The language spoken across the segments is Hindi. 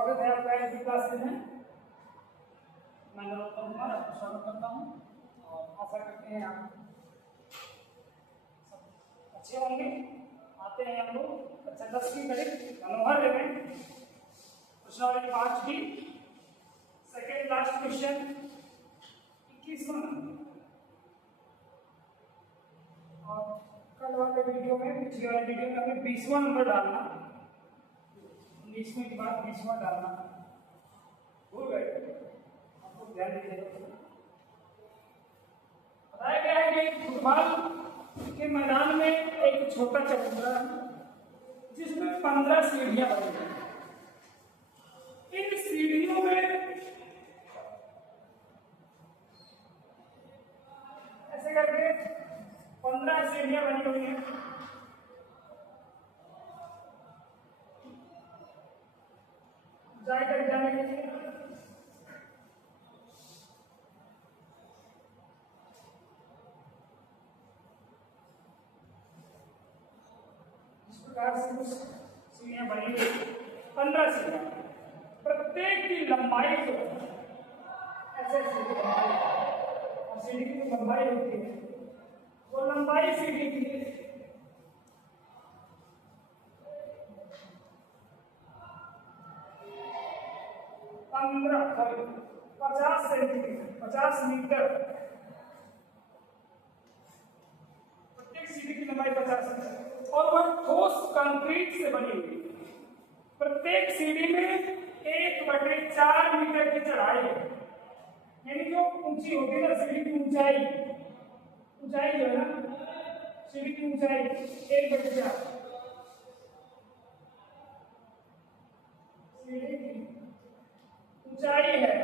स्वागत है आपका आज की क्लास में। मैं नरोत्तम कुमार आपका स्वागत करता हूँ और आशा करते हैं आप सब अच्छे होंगे। आते हैं हम लोग कक्षा 10 की करीब मनोहर में प्रश्नावली 5 की सेकेंड लास्ट क्वेश्चन 21वां और कल वाले वीडियो में पिछले वाले वीडियो में हमें 20वां नंबर डालना, 19वें के बाद 20वां डालना भूल गए, आपको ध्यान दीजिएगा। बताया गया है कि फुटबॉल के मैदान में एक छोटा चबूतरा जिसमें 15 सीढ़ियां बनी हैं। इन सीढ़ियों में ऐसे करके 15 सीढ़ियां बनी हुई हैं। जाने के लिए इस प्रकार से कुछ सीढ़ियां बनी हुई, 15 सीढ़ियां, प्रत्येक की लंबाई जो ऐसे सीढ़ी और सीढ़ी की जो लंबाई होती है वो लंबाई सीढ़ी की 50 सेंटीमीटर 50 मीटर, प्रत्येक सीढ़ी की लंबाई 50 मीटर और वह ठोस कंक्रीट से बनी हुई। प्रत्येक सीढ़ी में 1/4 मीटर की चढ़ाई है, यानी जो ऊंची होती है ना सीढ़ी की ऊंचाई जो है ना, सीढ़ी की ऊंचाई 1/4 सीढ़ी की ऊंचाई है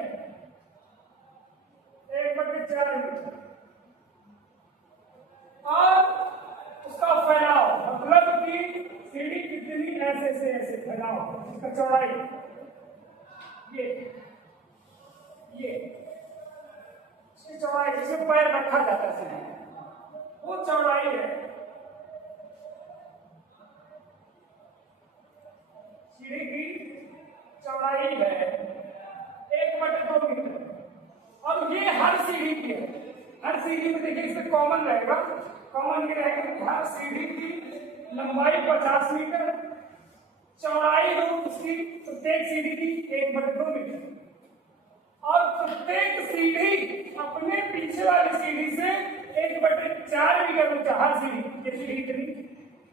1/4 मीटर और उसका फैलाव मतलब कि सीढ़ी कितनी ऐसे से ऐसे फैलाव, इसका चौड़ाई ये इसकी चौड़ाई जिसमें पैर रखा जाता है वो चौड़ाई है। सीढ़ी की चौड़ाई है 1/2 मीटर और ये हर सीढ़ी की है। हर सीढ़ी में देखिए इसमें कॉमन रहेगा, कॉमन ये रहेगा हर सीढ़ी की लंबाई 50 मीटर, चौड़ाई हो उसकी प्रत्येक सीढ़ी की 1/2 मीटर और प्रत्येक सीढ़ी अपने पीछे वाली सीढ़ी से 1/4 मीटर ऊंचा। हर सीढ़ी ये सीढ़ी इतनी,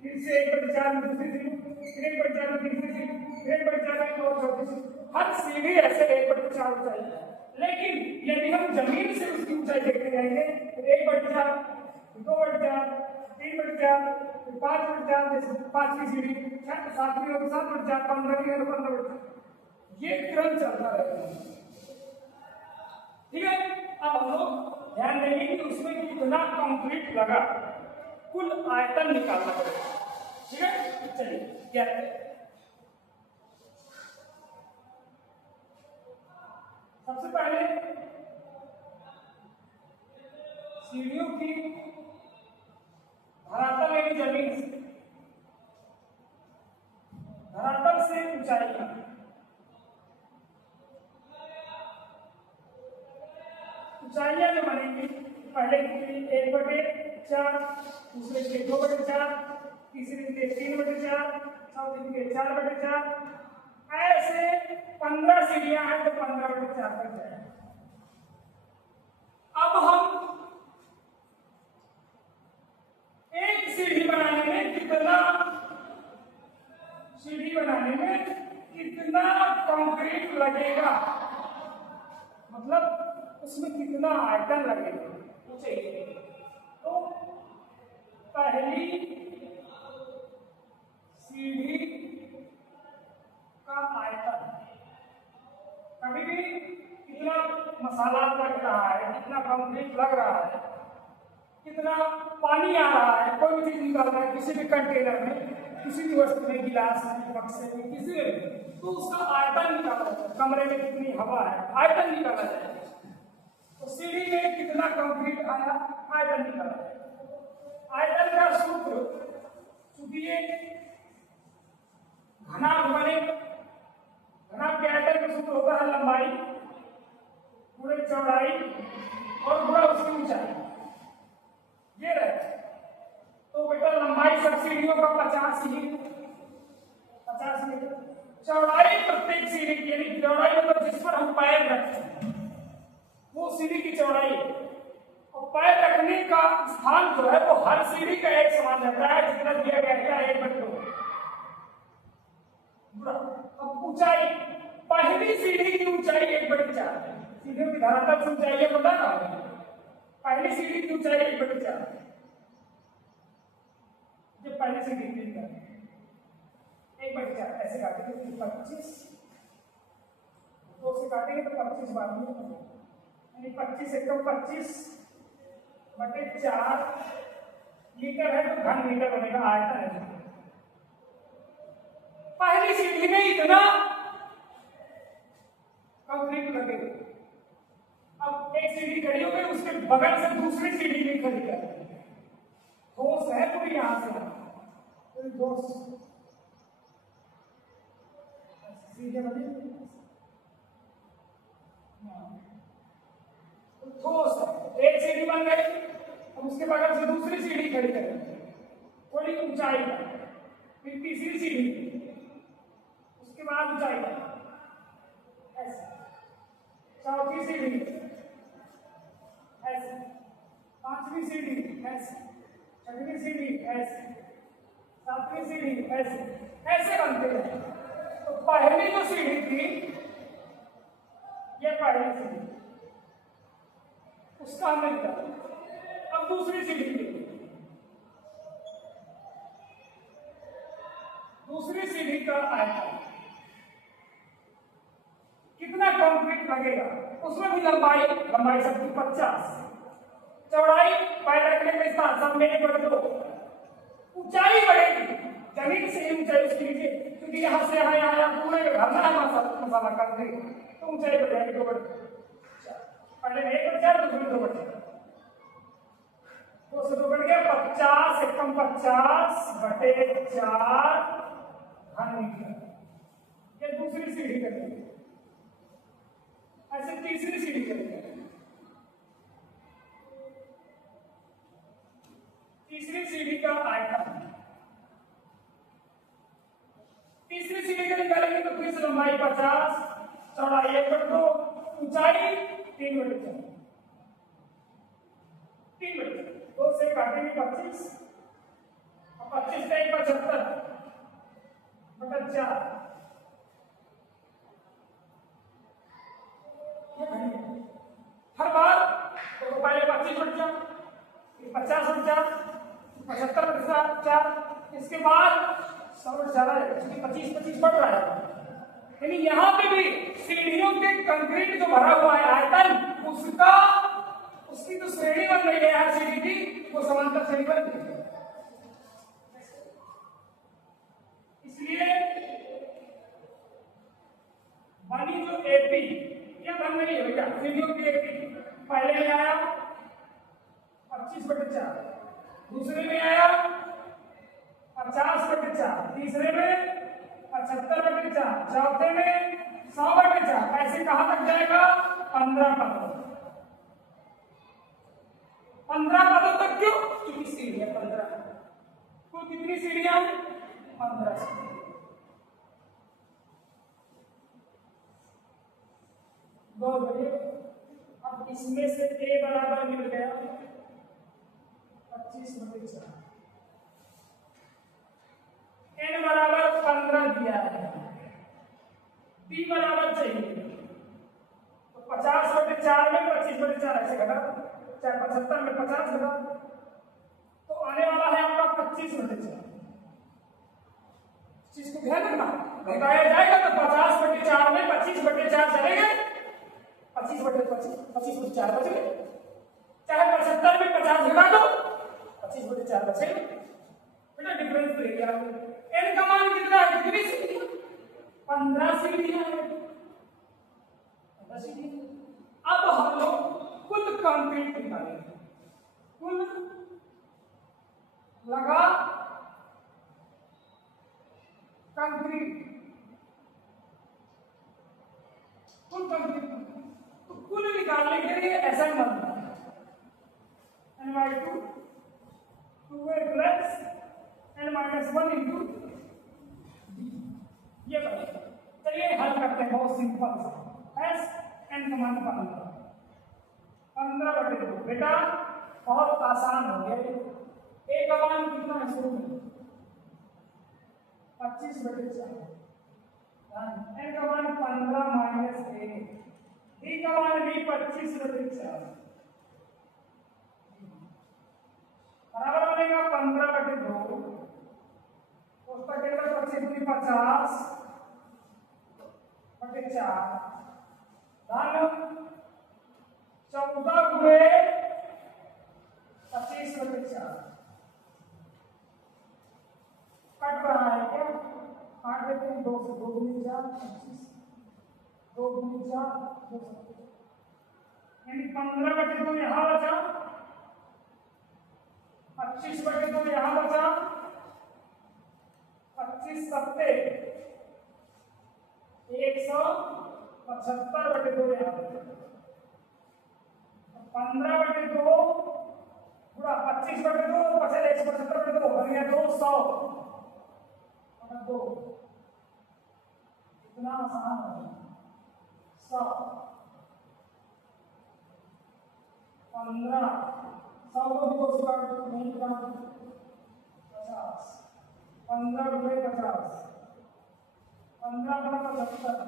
फिर से 1/4 में दूसरी सीढ़ी, फिर 1/4 में तीसरी सीढ़ी, फिर 1/4 में और चौथी सीढ़ी, हर सीढ़ी ऐसे 1/4 ऊंचाई है। लेकिन यदि हम जमीन से उसकी ऊंचाई देखते जाएंगे तो 1/4, 2/4, 3/4, 5/4, जैसे 5वीं सीढ़ी, 7वीं और 7/4, 15वीं और 15/4, ये क्रम चलता रहेगा। ठीक है, अब हम लोग ध्यान देंगे कि उसमें कितना कंक्रीट लगा, कुल आयतन निकालना पड़ेगा। ठीक है, चलिए क्या है। सबसे पहले सीढ़ियों की धरातल यानी जमीन से, धरातल से ऊंचाई का ऊंचाइयां जो बनेंगी पहले की 1/4, दूसरे की 2/4, तीसरे की 3/4, चौथे की 4/4, ऐसे 15 सीढ़ियां हैं तो 15/4 तक जाए। अब हम एक सीढ़ी बनाने में कितना कंक्रीट लगेगा, मतलब उसमें कितना आयतन लगेगा वो चाहिए। तो पहली सीढ़ी का आयतन, कभी भी कितना मसाला लग रहा है, कितना कंक्रीट लग रहा है, कितना पानी आ रहा है, कोई भी चीज निकल रहा है किसी भी कंटेनर में, किसी भी वस्तु में, गिलास में, बक्से में, किसी में, तो उसका आयतन निकाला जाए। कमरे में कितनी हवा है, आयतन निकाला जाए। तो सीढ़ी में कितना कंक्रीट आया, आयतन निकाला जाए। आयतन का सूत्र चूंकि ये घनाभ बने, घनाभ क्या है, चौड़ाई प्रत्येक सीढ़ी की, यानी चौड़ाई मतलब जिस पर हम पैर रखते हैं वो सीढ़ी की चौड़ाई है। और पैर रखने का स्थान जो है वो हर सीढ़ी का एक समान रहता है, जितना दिया गया है 1/2। अब ऊंचाई, पहली सीढ़ी की ऊंचाई 1/4 है। सीढ़ियों की धरातल से ऊंचाई है, पता ना, पहली सीढ़ी की ऊंचाई 1/4 है। जो पहली सीढ़ी की 1/4 ऐसे काटेंगे तो 25, 2 से काटेंगे तो 25 बार में, यानी 25 एकम 25/4 मीटर है, तो घन मीटर बनेगा, आयतन है। पहली सीढ़ी में इतना कंक्रीट लगेगा। अब एक सीढ़ी खड़ी हो गई, उसके बगल से दूसरी सीढ़ी भी खड़ी कर, ठोस है पूरी, यहां से कोई ठोस सीधे बने, ठोस है। एक सीढ़ी बन गई, अब उसके बगल से दूसरी सीढ़ी खड़ी करेंगे थोड़ी ऊंचाई पर, फिर तीसरी सीढ़ी, उसके बाद ऊंचाई ऐसे, चौथी सीढ़ी ऐसे, पांचवी सीढ़ी ऐसे, छठवीं सीढ़ी ऐसे, सातवीं सीढ़ी ऐसे, ऐसे बनते हैं। तो पहली जो सीढ़ी थी, ये पहली सीढ़ी, उसका हमने किया। अब दूसरी सीढ़ी की, दूसरी सीढ़ी का आयतन कितना कंक्रीट लगेगा, उसमें भी लंबाई सबकी 50, चौड़ाई पैर रखने के स्थान सब में 1/2, ऊंचाई बढ़ेगी, जमीन से ऊंचाई उसकी नीचे, क्योंकि यहाँ से यहाँ पूरे भरना है मसाला कंक्रीट, तो ऊंचाई बढ़ जाएगी 2/4, पहले 1/4, दूसरे 2/4, 2 से 2 बढ़ गया 50 एकम 50/4 घन मीटर। ये दूसरी सीढ़ी करेंगे, ऐसे तीसरी सीढ़ी करेंगे, तीसरी सीढ़ी का आयतन, तीसरी सीढ़ी का निकालेंगे तो फिर से लंबाई 50, चौड़ाई 1/2, ऊंचाई 3/4, 3/4, 2 से काटेंगे 25, और 25 का 75/4, हर बार तो पहले 25/4, 50/4, 75/4, इसके बाद 100/4, 25 बढ़ रहा है। यानी यहाँ पे भी सीढ़ियों के कंक्रीट जो भरा हुआ है आयतन, उसकी जो श्रेणी बन रही है हर सीढ़ी की, वो समांतर श्रेणी बन रही है। इसलिए बनी जो एपी, ये बन रही है भैया सीढ़ियों की एपी, पहले में आया 25/4, दूसरे में आया 50/4, तीसरे में 75/4, चौथे में 100/4, ऐसे कहां तक जाएगा? 15 पदों, 15 पदों तक। क्यों? क्योंकि सीढ़ियां 15, कुल कितनी सीढ़ियां? 15 सीढ़ियां। बहुत बढ़िया। अब इसमें से a बराबर मिल गया 25/4, n बराबर 15 दिया है, b बराबर चाहिए, तो 50/4 में 25/4 ऐसे घटा, 75 में 50 घटा, तो आने वाला है आपका 25/4। चीज को ध्यान रखना, घटाया जाएगा तो 50/4 में 25/4 चलेंगे, 25/4 बचेंगे, चाहे 75 में 50 घटा दो, 25/4 बचेगा। बेटा डिफरेंस तो क्या है? n का मान कितना है? कितनी सीढ़ियां? 15 सीढ़ियां हैं, 15 सीढ़ियां। अब हम लोग कुल कंक्रीट निकालेंगे, कुल लगा कंक्रीट, कुल कंक्रीट, तो कुल निकालने के लिए ऐसा ही बनता है n/2 2a plus n-1 into ये बनेगा। सिंपल एस एन का मान 15/2 बेटा बहुत आसान हो गया। ए का मान कितना है शुरू में 25/4, एन का मान 15 - a, डी का मान भी 25/4 बराबर बनेगा 15/2, उसका टेबल 25×50/4 धन 14×25/4 कट रहा है क्या? काट देते हैं 2 से 2 गुनी 4 25, 2 गुनी 4 2 यानी 15/2 यहाँ बचा, 25/2 यहाँ बचा, 25 सत्ते 175/2 यहाँ बचा, 15/2 पूरा 25/2 बचा 175/2 बन गया 200/2 इतना आसान है 100 15 100 को भी 200 नहीं काट 50 15×50 15×75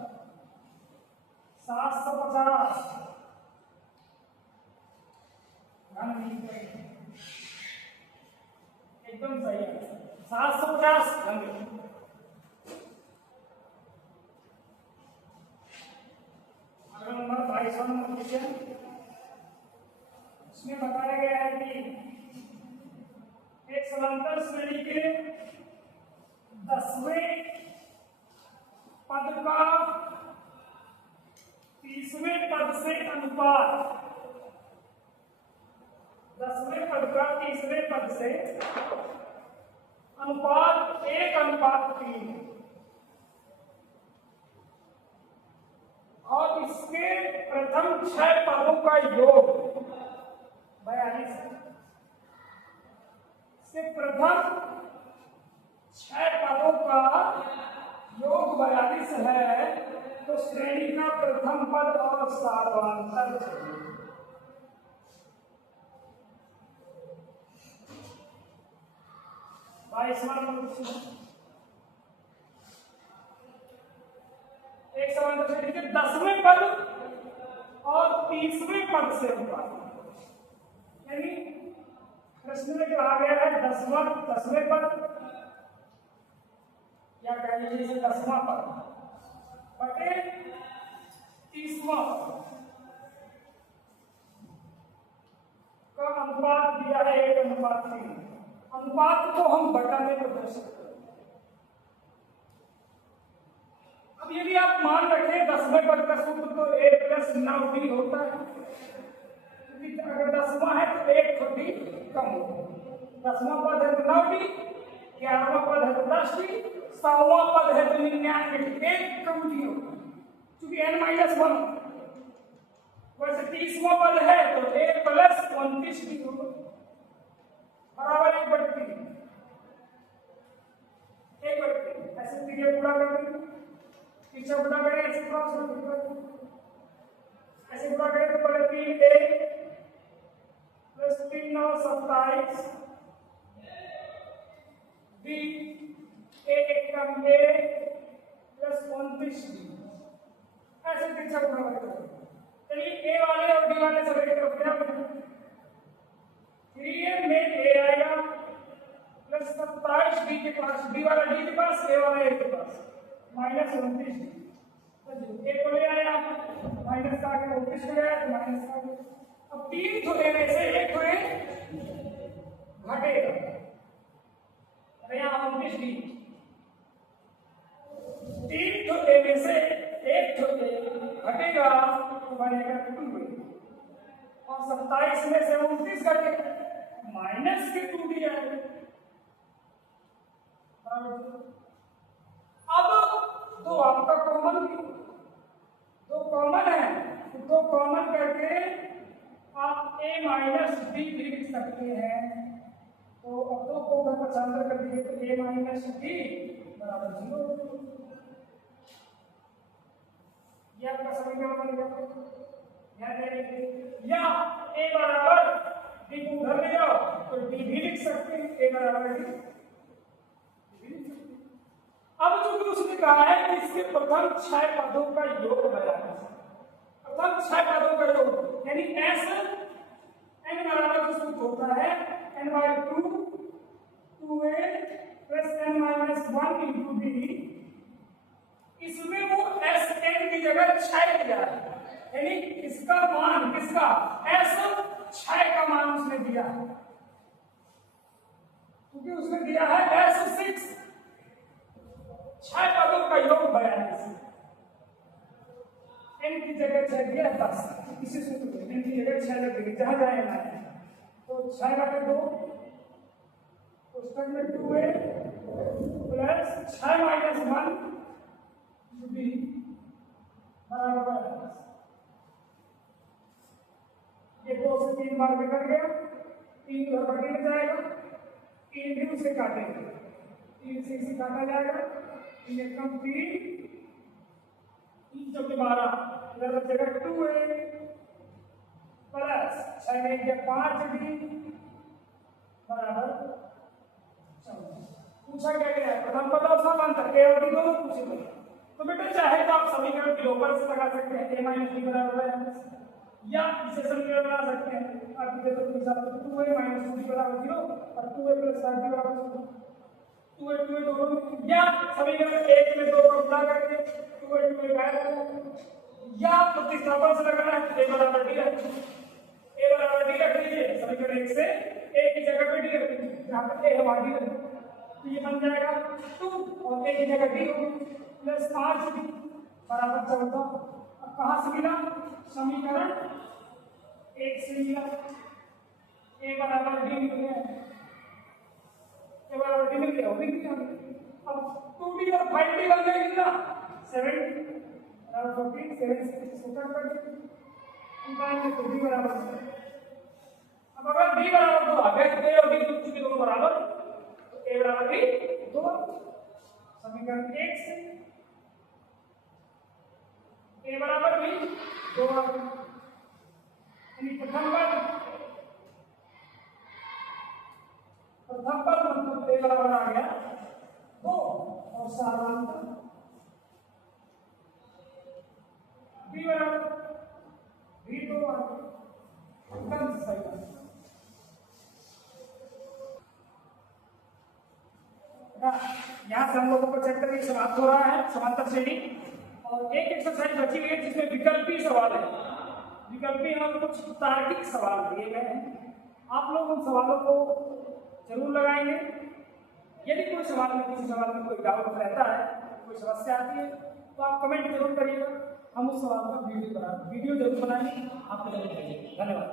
750 एकदम सही है 750 अगला नंबर 22वां क्वेश्चन, इसमें बताया गया है कि एक समांतर श्रेणी के 10वें पद का 30वें पद से अनुपात, 10वें पद का 30वें पद से अनुपात 1:3 और इसके प्रथम 6 पदों का योग 42 है। इसके प्रथम 6 पदों का योग 42 है, तो श्रेणी का प्रथम पद और सार्वंतर चाहिए। एक समांतर श्रेणी के 10वें पद और 30वें पद से अनुपात, यानी प्रश्न में कहा गया है 10वें पद या कह लीजिए 10वां पद बटे 30वां का अनुपात दिया है 1:3। अनुपात को हम बटा में प्रदर्शित करें। अब यदि आप मान रखें 10वें पद का सूत्र तो a + 9d होता है, क्योंकि अगर 10वां है तो 1 थोड़ी कम होगा। 10वां पद है तो 9d, 11वां पद है तो 10d, 100वां पद है तो 99, 1 कम डी होगा क्योंकि n-1। वैसे 30वां पद है तो a + 29d होगा बराबर 1/3। ऐसे क्रिया पूरा कर देंगे, पीछे पूरा करें ऐसे क्रॉस ऐसे पूरा करें तो पहले 3a + 3 9 27 b a come a + 29d ऐसे पीछे पूरा करें। चलिए a वाले और d वाले सभी की तरफ क्या बनेगा? 3a में a आएगा + 27 d के पास, d वाला d के पास, a वाला a के पास -29d। तो a को ले आए आप माइनस का आगे 29 ले आए तो माइनस का। अब 3 तो लेने से 1 तो घटेगा, अरे यहाँ 29d 3 तो लेने से 1 तो घटेगा तो बनेगा 2 और 27 में से 29 घटेगा माइनस के 2d आएगा। अब दो आपका कॉमन भी, दो कॉमन है तो दो कॉमन करके आप a - d भी लिख सकते हैं। तो अब दो को अगर पक्षांतर कर दिए तो a - d = 0। समीकरण बन गया। ध्यान देंगे या a बराबर d को उधर ले जाओ तो d भी लिख सकते हैं, a बराबर d भी लिख सकते हैं। अब जो उसने कहा है कि इसके प्रथम 6 पदों का योग बनाना, प्रथम 6 पदों का योग यानी s n बराबर जो सूत्र होता है n/2 2a plus n minus 1 into d, इसमें वो s n की जगह 6 दिया है, यानी इसका मान किसका s 6 का मान उसने दिया है, क्योंकि उसने दिया है s 6, 6 पदों का योग 42, n की जगह 6 दिया 10, इसी सूत्र में n की जगह 6 लग गई जहां जाए ना है तो 6/2 पुस्तक में 2a प्लस 6 माइनस 1 b बराबर, ये 2 से 3 बार में कट गया, 3 उधर बटी में जाएगा, 3 भी उसे काटेंगे, 3 से इसे काटा जाएगा, 3 एकम 3 चौके 12 इधर बचेगा 2a प्लस 6 में 5 b बराबर 14। पूछा क्या गया है प्रथम पद और समांतर a और b दोनों पूछे गए, तो बेटा चाहे तो आप समीकरण विलोपन से लगा सकते हैं, a माइनस b बराबर है, या इसे समीकरण बना सकते हैं आप इधर तो हिसाब से 2a माइनस 2b बराबर 0 और 2a प्लस 5b बराबर 0, 2a दोनों, या समीकरण 1 में 2 को गुणा करके 2a गायब करो, या प्रतिस्थापन से लगाना है a बराबर d रख लीजिए, समीकरण 1 से a की जगह पे d रख लीजिए, जहां पे a हमारी है तो ये बन जाएगा 2 और a की जगह d होगी प्लस 5b बराबर 14। अब कहां से मिला, समीकरण 1 से मिला, a बराबर d मिल गया, a बराबर d मिल गया, हो गया। अब 2d और 5d बन गए कितना 70 बराबर 14, 7 से छोटा कर दे तो d बराबर, अब अगर d बराबर 2 आ गए तो a और d चूंकि दोनों बराबर तो a बराबर d 2, समीकरण 1 से a बराबर b 2 आ गए, यानी प्रथम पद मतलब a बराबर आ गया 2 और साधारणतः b बराबर b 2 आ गया, एकदम सही। यहाँ से हम लोगों को चैप्टर समाप्त हो रहा है समांतर श्रेणी, और एक एक्सरसाइज बची हुई है जिसमें विकल्पी सवाल है, विकल्पी हम कुछ तार्किक सवाल दिए गए हैं, आप लोग उन सवालों को जरूर लगाएंगे। यदि कोई सवाल में किसी सवाल में कोई डाउट रहता है, कोई समस्या आती है तो आप कमेंट जरूर करिएगा, हम उस सवाल का वीडियो जरूर बनाएंगे, आपको जरूर भेजेंगे। धन्यवाद।